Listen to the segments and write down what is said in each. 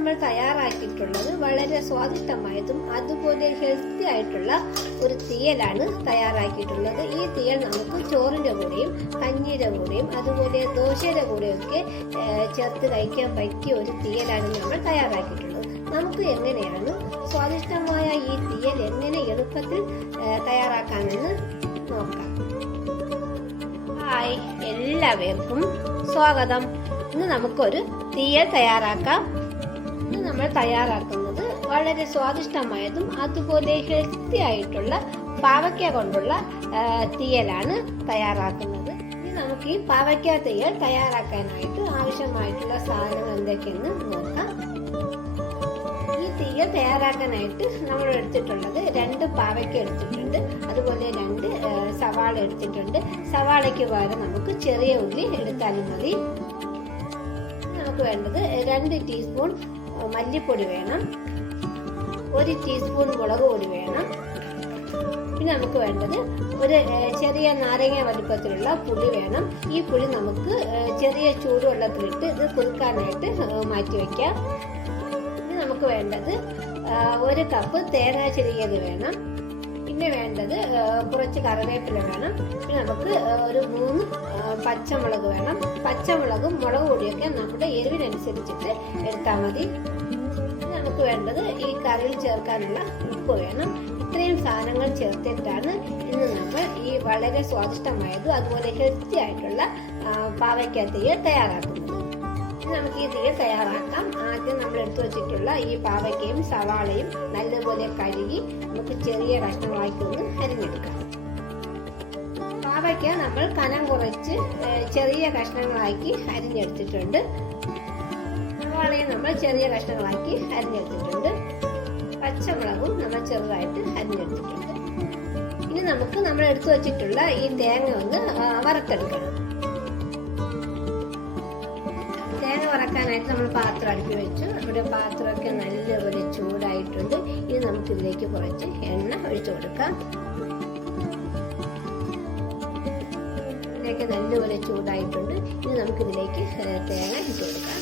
നമ്മൾ തയ്യാറാക്കിയിട്ടുള്ളത് വളരെ സ്വാദിഷ്ടമായതും അതുപോലെ ഹെൽത്തി ആയിട്ടുള്ള ഒരു തീയലാണ് തയ്യാറാക്കിയിട്ടുള്ളത്. ഈ തീയൽ നമുക്ക് ചോറിന്റെ കൂടെയും കഞ്ഞിയുടെ കൂടെയും അതുപോലെ ദോശയുടെ കൂടെയൊക്കെ ചേർത്ത് കഴിക്കാൻ പറ്റിയ ഒരു തീയലാണ് നമ്മൾ തയ്യാറാക്കിയിട്ടുള്ളത്. നമുക്ക് എങ്ങനെയാണ് സ്വാദിഷ്ടമായ ഈ തീയൽ എങ്ങനെ എളുപ്പത്തിൽ തയ്യാറാക്കാമെന്ന് നോക്കാം. ഹായ്, എല്ലാവർക്കും സ്വാഗതം. ഇന്ന് നമുക്കൊരു തീയൽ തയ്യാറാക്കാം. ഇന്ന് നമ്മൾ തയ്യാറാക്കുന്നത് വളരെ സ്വാദിഷ്ടമായതും അതുപോലെ ഹെൽത്തി ആയിട്ടുള്ള പാവയ്ക്ക കൊണ്ടുള്ള തീയലാണ് തയ്യാറാക്കുന്നത്. ഇനി നമുക്ക് ഈ പാവയ്ക്ക തീയൽ തയ്യാറാക്കാനായിട്ട് ആവശ്യമായിട്ടുള്ള സാധനങ്ങൾ എന്തൊക്കെയെന്ന് നോക്കാം. ഈ തീയൽ തയ്യാറാക്കാനായിട്ട് നമ്മൾ എടുത്തിട്ടുള്ളത് 2 പാവയ്ക്ക എടുത്തിട്ടുണ്ട്, അതുപോലെ 2 സവാള എടുത്തിട്ടുണ്ട്. സവാളയ്ക്ക് പകരം നമുക്ക് ചെറിയ ഉള്ളി എടുത്താലും മതി. നമുക്ക് വേണ്ടത് 2 ടീസ്പൂൺ മല്ലിപ്പൊടി വേണം, 1 ടീസ്പൂൺ മുളക് പൊടി വേണം. പിന്നെ നമുക്ക് വേണ്ടത് ഒരു ചെറിയ നാരങ്ങ വലുപ്പത്തിലുള്ള പുളി വേണം. ഈ പുളി നമുക്ക് ചെറിയ ചൂടുവെള്ളത്തിലിട്ട് ഇത് കുറുക്കാനായിട്ട് മാറ്റി വയ്ക്കാം. ഇനി നമുക്ക് വേണ്ടത് 1 കപ്പ് തേങ്ങ ചിരകിയത് വേണം. പിന്നെ വേണ്ടത് കുറച്ച് കറിവേപ്പില വേണം. പിന്നെ നമുക്ക് ഒരു 3 പച്ചമുളക് വേണം. പച്ചമുളകും മുളക് പൊടിയൊക്കെ നമ്മുടെ എരിവിനനുസരിച്ചിട്ട് എടുത്താൽ മതി. നമുക്ക് വേണ്ടത് ഈ കറിയിൽ ചേർക്കാനുള്ള ഉപ്പ് വേണം. ഇത്രയും സാധനങ്ങൾ ചേർത്തിട്ടാണ് ഇന്ന് നമ്മൾ ഈ വളരെ സ്വാദിഷ്ടമായതും അതുപോലെ ഹെൽത്തി ആയിട്ടുള്ള പാവയ്ക്ക തീയൽ തയ്യാറാക്കുന്നത്. നമുക്ക് ഈ തീയൽ തയ്യാറാക്കാം. ആദ്യം നമ്മൾ എടുത്തു വെച്ചിട്ടുള്ള ഈ പാവയ്ക്കയും സവാളയും നല്ലപോലെ കഴുകി നമുക്ക് ചെറിയ കഷ്ണങ്ങളാക്കി ഒന്ന് അരിഞ്ഞെടുക്കാം. പാവയ്ക്ക നമ്മൾ കനം കുറച്ച് ചെറിയ കഷ്ണങ്ങളാക്കി അരിഞ്ഞെടുത്തിട്ടുണ്ട്. സവാളയും നമ്മൾ ചെറിയ കഷ്ണങ്ങളാക്കി അരിഞ്ഞെടുത്തിട്ടുണ്ട്. പച്ചമുളകും നമ്മൾ ചെറുതായിട്ട് അരിഞ്ഞെടുത്തിട്ടുണ്ട്. ഇനി നമുക്ക് നമ്മൾ എടുത്തു വെച്ചിട്ടുള്ള ഈ തേങ്ങ ഒന്ന് വറുത്തെടുക്കണം. തേങ്ങ വറക്കാനായിട്ട് നമ്മൾ പാത്രം അടുപ്പി വെച്ചു. നമ്മുടെ പാത്രമൊക്കെ നല്ലപോലെ ചൂടായിട്ടുണ്ട്. ഇനി നമുക്ക് ഇതിലേക്ക് കുറച്ച് എണ്ണ ഒഴിച്ചു കൊടുക്കാം. ഇതിലേക്ക് നല്ലപോലെ ചൂടായിട്ടുണ്ട്. ഇനി നമുക്ക് ഇതിലേക്ക് തേങ്ങ ഇട്ട് കൊടുക്കാം.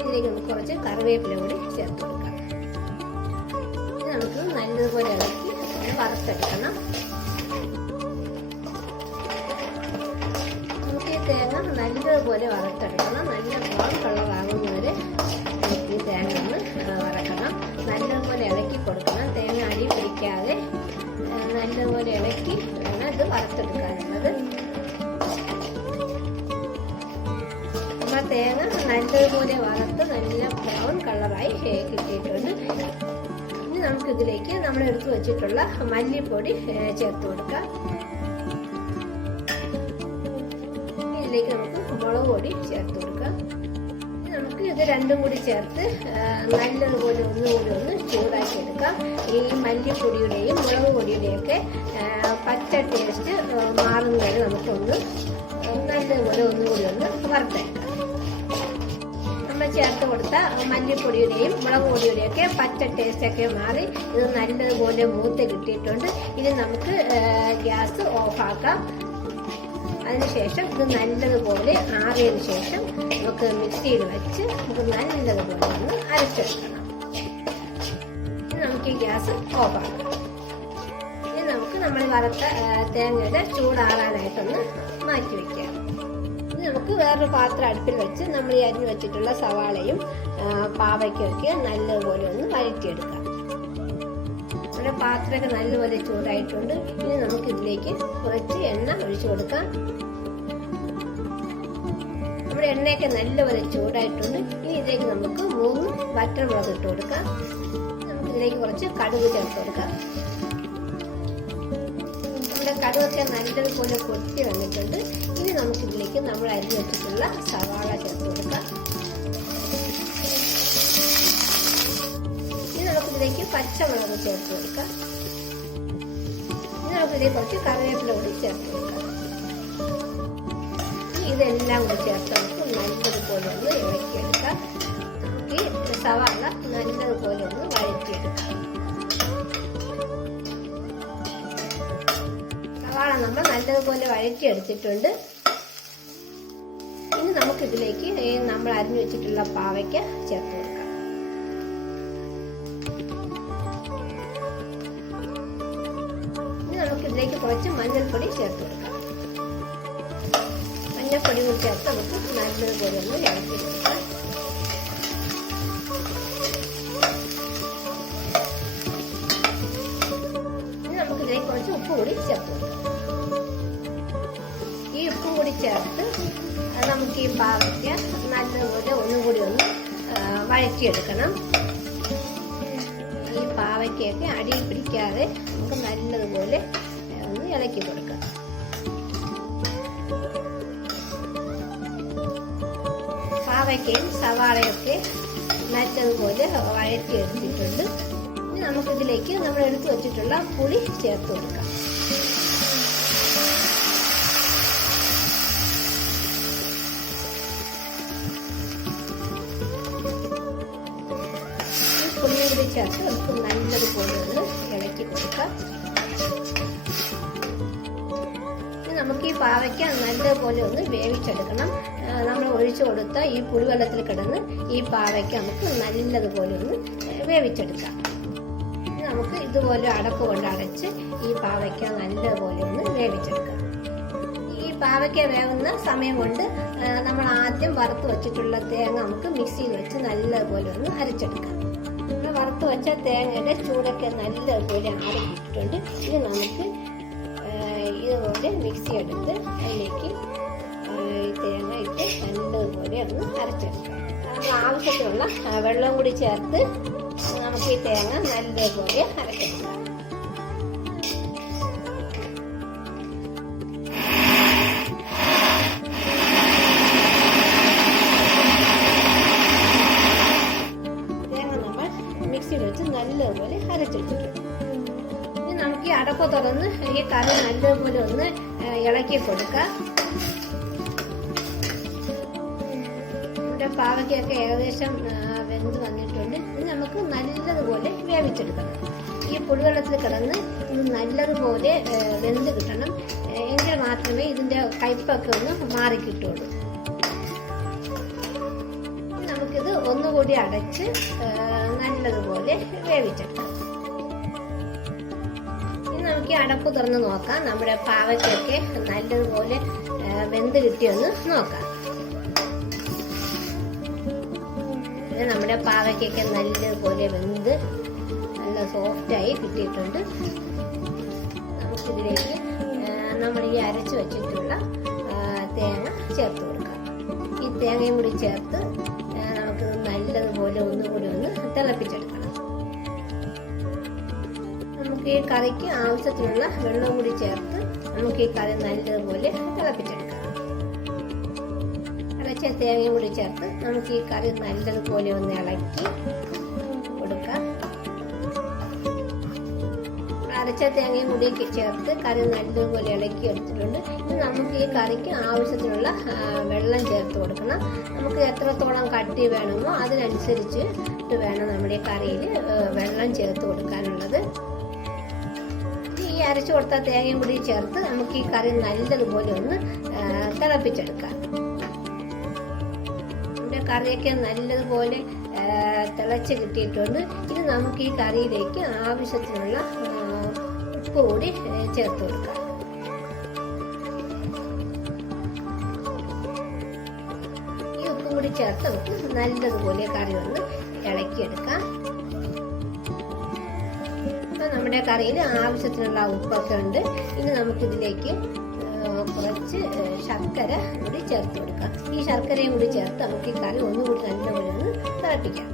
ഇതിലേക്ക് നമുക്ക് കുറച്ച് കറിവേപ്പില കൂടി ചേർത്ത് കൊടുക്കാം. ഇനി നമുക്ക് നല്ലതുപോലെ ഇളക്കി വറുത്തെടുക്കണം. തേങ്ങ നല്ലതുപോലെ വറുത്തെടുക്കണം. നല്ല ബ്രൗൺ കളറാകുന്നവരെ ഈ തേങ്ങ ഒന്ന് വറക്കണം. നല്ലതുപോലെ ഇളക്കി കൊടുക്കണം. തേങ്ങ അടി പിടിക്കാതെ നല്ലതുപോലെ ഇളക്കി വേണം ഇത് വറുത്തെടുക്കാനുള്ളത്. നമ്മൾ തേങ്ങ നല്ലതുപോലെ വറുത്ത് നല്ല ബ്രൗൺ കളറായി കിട്ടിയിട്ടുണ്ട്. ഇനി നമുക്കിതിലേക്ക് നമ്മൾ എടുത്തു വെച്ചിട്ടുള്ള മല്ലിപ്പൊടി ചേർത്ത് കൊടുക്കാം. ഇതിലേക്ക് നമുക്ക് മുളക് പൊടി ചേർത്ത് കൊടുക്കാം. നമുക്ക് ഇത് രണ്ടും കൂടി ചേർത്ത് നല്ലതുപോലെ ഒന്ന് ചൂടാക്കി എടുക്കാം. ഈ മല്ലിപ്പൊടിയുടെയും മുളക് പൊടിയുടെയൊക്കെ പച്ച ടേസ്റ്റ് മാറുന്നവരെ നമുക്കൊന്ന് നല്ലതുപോലെ ഒന്നുകൂടി ഒന്ന് വറുത്തെടുക്കാം. നമ്മൾ ചേർത്ത് കൊടുത്ത മല്ലിപ്പൊടിയുടെയും മുളക് പൊടിയുടെയൊക്കെ പച്ച ടേസ്റ്റൊക്കെ മാറി ഇത് നല്ലതുപോലെ മൂത്ത് കിട്ടിയിട്ടുണ്ട്. ഇനി നമുക്ക് ഗ്യാസ് ഓഫാക്കാം. അതിനുശേഷം ഇത് നല്ലതുപോലെ ആറിയതിനു ശേഷം നമുക്ക് മിക്സിയിൽ വെച്ച് നമുക്ക് നല്ലതുപോലെ ഒന്ന് അരച്ചെടുക്കണം. നമുക്ക് ഈ ഗ്യാസ് ഓഫാക്കാം. ഇനി നമുക്ക് നമ്മൾ വറുത്ത തേങ്ങയുടെ ചൂടാറാനായിട്ടൊന്ന് മാറ്റി വയ്ക്കാം. ഇനി നമുക്ക് വേറൊരു പാത്രം അടുപ്പിൽ വെച്ച് നമ്മൾ ഈ അരിഞ്ഞു വെച്ചിട്ടുള്ള സവാളയും പാവയ്ക്കൊക്കെ നല്ലതുപോലെ ഒന്ന് വഴറ്റിയെടുക്കാം. നമ്മുടെ പാത്രമൊക്കെ നല്ലപോലെ ചൂടായിട്ടുണ്ട്. ഇനി നമുക്ക് ഇതിലേക്ക് കുറച്ച് എണ്ണ ഒഴിച്ചു കൊടുക്കാം. നമ്മുടെ എണ്ണയൊക്കെ നല്ലപോലെ ചൂടായിട്ടുണ്ട്. ഇനി ഇതിലേക്ക് നമുക്ക് 3 വറ്റൽമുളക് ഇട്ട് കൊടുക്കാം. നമുക്ക് ഇതിലേക്ക് കുറച്ച് കടുക് ചേർത്ത് കൊടുക്കാം. നമ്മുടെ കടുകൊക്കെ നല്ലതുപോലെ പൊട്ടി വന്നിട്ടുണ്ട്. ഇനി നമുക്ക് ഇതിലേക്ക് നമ്മൾ അരിഞ്ഞു വെച്ചിട്ടുള്ള സവാള ചേർത്ത് കൊടുക്കാം. നമുക്കിതിലേക്ക് പച്ചമുളക് ചേർത്ത് കൊടുക്കാം. നമുക്കിതിലേക്ക് കുറച്ച് കറിവേപ്പില കൂടി ചേർത്ത് കൊടുക്കാം. ഇതെല്ലാം കൂടി ചേർത്ത് നമുക്ക് നല്ലതുപോലെ ഒന്ന് ഇളക്കിയെടുക്കാം. നമുക്ക് ഈ സവാള നല്ലതുപോലെ ഒന്ന് വഴറ്റിയെടുക്കാം. സവാള നമ്മൾ നല്ലതുപോലെ വഴറ്റിയെടുത്തിട്ടുണ്ട്. ഇനി നമുക്കിതിലേക്ക് നമ്മൾ അരിഞ്ഞു വെച്ചിട്ടുള്ള പാവയ്ക്ക ചേർത്ത് കൊടുക്കാം. ഇനി നമുക്കിതിലേക്ക് കുറച്ച് മഞ്ഞൾപ്പൊടി ചേർത്ത് കൊടുക്കാം. മഞ്ഞൾപ്പൊടി കൂടി ചേർത്ത് നമുക്ക് നല്ലതുപോലെ ഒന്ന് ഇളക്കി കൊടുക്കാം. ഇനി നമുക്കിതിലേക്ക് കുറച്ച് ഉപ്പ് കൂടി ചേർത്ത് കൊടുക്കാം. ഈ ഉപ്പും കൂടി ചേർത്ത് നമുക്ക് ഈ പാവയ്ക്ക നല്ലതുപോലെ ഒന്നും കൂടി ഒന്ന് വഴറ്റിയെടുക്കണം. ഈ പാവയ്ക്കൊക്കെ അടിയിൽ പിടിക്കാതെ നമുക്ക് നല്ലതുപോലെ ഒന്ന് ഇളക്കി കൊടുക്കാം. പാവയ്ക്കയും സവാളയൊക്കെ നല്ലതുപോലെ വഴറ്റിയെടുത്തിട്ടുണ്ട്. ഇനി നമുക്കിതിലേക്ക് നമ്മൾ എടുത്തു വച്ചിട്ടുള്ള പുളി ചേർത്ത് കൊടുക്കാം. ഈ പുളിയും കൂടി ചേർത്ത് നമുക്ക് നല്ലതുപോലെ ഒന്ന് ഇളക്കി കൊടുക്കാം. നമുക്ക് ഈ പാവയ്ക്ക നല്ലതുപോലെ ഒന്ന് വേവിച്ചെടുക്കണം. നമ്മൾ ഒഴിച്ചു കൊടുത്ത ഈ പുളിവെള്ളത്തിൽ കിടന്ന് ഈ പാവയ്ക്ക നമുക്ക് നല്ലതുപോലെ ഒന്ന് വേവിച്ചെടുക്കാം. നമുക്ക് ഇതുപോലെ അടപ്പ് കൊണ്ട് അടച്ച് ഈ പാവയ്ക്ക നല്ലതുപോലെ ഒന്ന് വേവിച്ചെടുക്കാം. ഈ പാവയ്ക്ക വേവുന്ന സമയം കൊണ്ട് നമ്മൾ ആദ്യം വറുത്ത് വെച്ചിട്ടുള്ള തേങ്ങ നമുക്ക് മിക്സിയിൽ വെച്ച് നല്ലതുപോലെ ഒന്ന് അരച്ചെടുക്കാം. നമ്മൾ വറുത്ത് വെച്ച തേങ്ങയുടെ ചൂടൊക്കെ നല്ലതുപോലെ ആറിയിട്ടുണ്ട്. ഇനി നമുക്ക് ഇതുപോലെ മിക്സി എടുത്ത് അതിലേക്ക് തേങ്ങ ഇട്ട് നല്ലതുപോലെ ഒന്ന് അരച്ചെടുക്കാം. നമ്മൾ ആവശ്യത്തിനുള്ള വെള്ളം കൂടി ചേർത്ത് നമുക്ക് ഈ തേങ്ങ നല്ലതുപോലെ അരച്ചെടുക്കാം. തേങ്ങ നമ്മൾ മിക്സിയിൽ വെച്ച് നല്ലതുപോലെ അരച്ചെടുത്തിട്ടുണ്ട്. നമുക്ക് ഈ അടപ്പ് തുറന്ന് ഈ കറി നല്ലതുപോലെ ഒന്ന് ഇളക്കി കൊടുക്കാം. നമ്മുടെ പാവയ്ക്കൊക്കെ ഏകദേശം വെന്ത് വന്നിട്ടുണ്ട്. ഇനി നമുക്ക് നല്ലതുപോലെ വേവിച്ചെടുക്കണം. ഈ പുളിവെള്ളത്തിൽ കിടന്ന് ഇത് നല്ലതുപോലെ വെന്ത് കിട്ടണം. എങ്കിൽ മാത്രമേ ഇതിൻ്റെ കയ്പൊക്കെ ഒന്ന് മാറിക്കിട്ടുള്ളൂ. നമുക്കിത് ഒന്നുകൂടി അടച്ച് നല്ലതുപോലെ വേവിച്ചെടുക്കാം. നമുക്ക് അടപ്പ് തുറന്ന് നോക്കാം. നമ്മുടെ പാവയ്ക്കൊക്കെ നല്ലതുപോലെ വെന്ത് കിട്ടിയൊന്ന് നോക്കാം. നമ്മുടെ പാവയ്ക്കൊക്കെ നല്ലതുപോലെ വെന്ത് നല്ല സോഫ്റ്റായി കിട്ടിയിട്ടുണ്ട്. നമുക്കിതിലേക്ക് നമ്മൾ ഈ അരച്ച് വെച്ചിട്ടുള്ള തേങ്ങ ചേർത്ത് കൊടുക്കാം. ഈ തേങ്ങയും കൂടി ചേർത്ത് നമുക്ക് നല്ലതുപോലെ ഒന്നുകൂടി ഒന്ന് തിളപ്പിച്ചെടുക്കണം. നമുക്ക് ഈ കറിക്ക് ആവശ്യത്തിനുള്ള വെള്ളം കൂടി ചേർത്ത് നമുക്ക് ഈ കറി നല്ലതുപോലെ തിളപ്പിച്ചെടുക്കാം. അരച്ച തേങ്ങയും കൂടി ചേർത്ത് നമുക്ക് ഈ കറി നല്ലതുപോലെ ഒന്ന് ഇളക്കി കൊടുക്കാം. അരച്ച തേങ്ങയും കൂടി ചേർത്ത് കറി നല്ലതുപോലെ ഇളക്കി എടുത്തിട്ടുണ്ട്. ഇനി നമുക്ക് ഈ കറിക്ക് ആവശ്യത്തിനുള്ള വെള്ളം ചേർത്ത് കൊടുക്കണം. നമുക്ക് എത്രത്തോളം കട്ടി വേണമോ അതിനനുസരിച്ച് വേണം നമ്മുടെ കറിയിൽ വെള്ളം ചേർത്ത് കൊടുക്കാനുള്ളത്. ഈ അരച്ചു കൊടുത്ത തേങ്ങയും കൂടി ചേർത്ത് നമുക്ക് ഈ കറി നല്ലതുപോലെ ഒന്ന് തിളപ്പിച്ചെടുക്കാം. നമ്മുടെ കറിയൊക്കെ നല്ലതുപോലെ തിളച്ച് കിട്ടിയിട്ടുണ്ട്. ഇനി നമുക്ക് ഈ കറിയിലേക്ക് ആവശ്യത്തിനുള്ള ഉപ്പ് കൂടി ചേർത്ത് കൊടുക്കാം. ഈ ഉപ്പും കൂടി ചേർത്ത് നമുക്ക് നല്ലതുപോലെ കറി ഒന്ന് ഇളക്കിയെടുക്കാം. നമ്മുടെ കറിയിൽ ആവശ്യത്തിനുള്ള ഉപ്പൊക്കെ ഉണ്ട്. ഇനി നമുക്കിതിലേക്ക് കുറച്ച് ശർക്കര കൂടി ചേർത്ത് കൊടുക്കാം. ഈ ശർക്കരയും കൂടി ചേർത്ത് നമുക്ക് ഈ കറി ഒന്നുകൂടി നല്ലപോലെ ഒന്ന് തിളപ്പിക്കാം.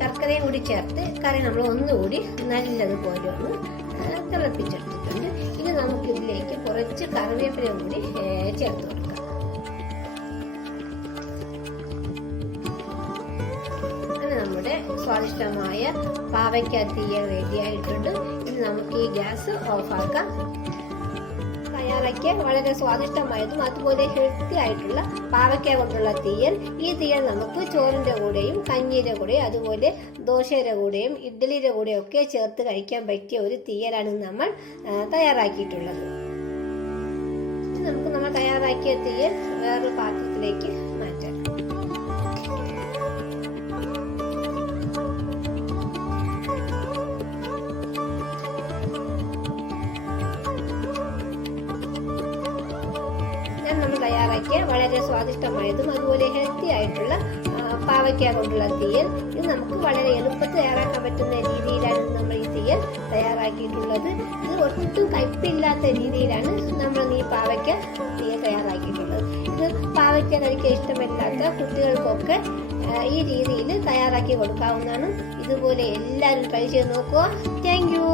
ശർക്കരയും കൂടി ചേർത്ത് കറി നമ്മൾ ഒന്നുകൂടി നല്ലതുപോലെ ഒന്ന് തിളപ്പിച്ചെടുത്തിട്ടുണ്ട്. ഇനി നമുക്കിതിലേക്ക് കുറച്ച് കറിവേപ്പിലയും കൂടി ചേർത്ത് കൊടുക്കാം. നമ്മുടെ സ്വാദിഷ്ടമായ പാവയ്ക്ക തീയൽ റെഡിയായിട്ടുണ്ട്. ഇനി നമുക്ക് ഈ ഗ്യാസ് ഓഫാക്കാം. തയ്യാറാക്കിയ വളരെ സ്വാദിഷ്ടമായതും അതുപോലെ ഹെൽത്തി ആയിട്ടുള്ള പാവയ്ക്ക കൊണ്ടുള്ള തീയൽ. ഈ തീയൽ നമുക്ക് ചോറിന്റെ കൂടെയും കഞ്ഞിയുടെ കൂടെയും അതുപോലെ ദോശയുടെ കൂടെയും ഇഡ്ഡലിയുടെ കൂടെയും ഒക്കെ ചേർത്ത് കഴിക്കാൻ പറ്റിയ ഒരു തീയലാണ് നമ്മൾ തയ്യാറാക്കിയിട്ടുള്ളത്. നമുക്ക് നമ്മൾ തയ്യാറാക്കിയ തീയൽ വേറൊരു പാത്രത്തിലേക്ക് മാറ്റാം. നമ്മൾ തയ്യാറാക്കിയ വളരെ സ്വാദിഷ്ടമായതും അതുപോലെ ഹെൽത്തി ആയിട്ടുള്ള പാവയ്ക്ക കൊണ്ടുള്ള തീയൽ. ഇത് നമുക്ക് വളരെ എളുപ്പത്തിൽ തയ്യാറാക്കാൻ പറ്റുന്ന രീതിയിലാണ് നമ്മൾ ഈ തീയൽ തയ്യാറാക്കിയിട്ടുള്ളത്. ഇത് ഒട്ടും കയ്പില്ലാത്ത രീതിയിലാണ് നമ്മൾ ഈ പാവയ്ക്ക തീയൽ തയ്യാറാക്കിയിട്ടുള്ളത്. ഇത് പാവയ്ക്ക കഴിക്കാൻ ഇഷ്ടമില്ലാത്ത കുട്ടികൾക്കൊക്കെ ഈ രീതിയിൽ തയ്യാറാക്കി കൊടുക്കാവുന്നതാണ്. ഇതുപോലെ എല്ലാവരും ട്രൈ ചെയ്ത് നോക്കുക. Thank you.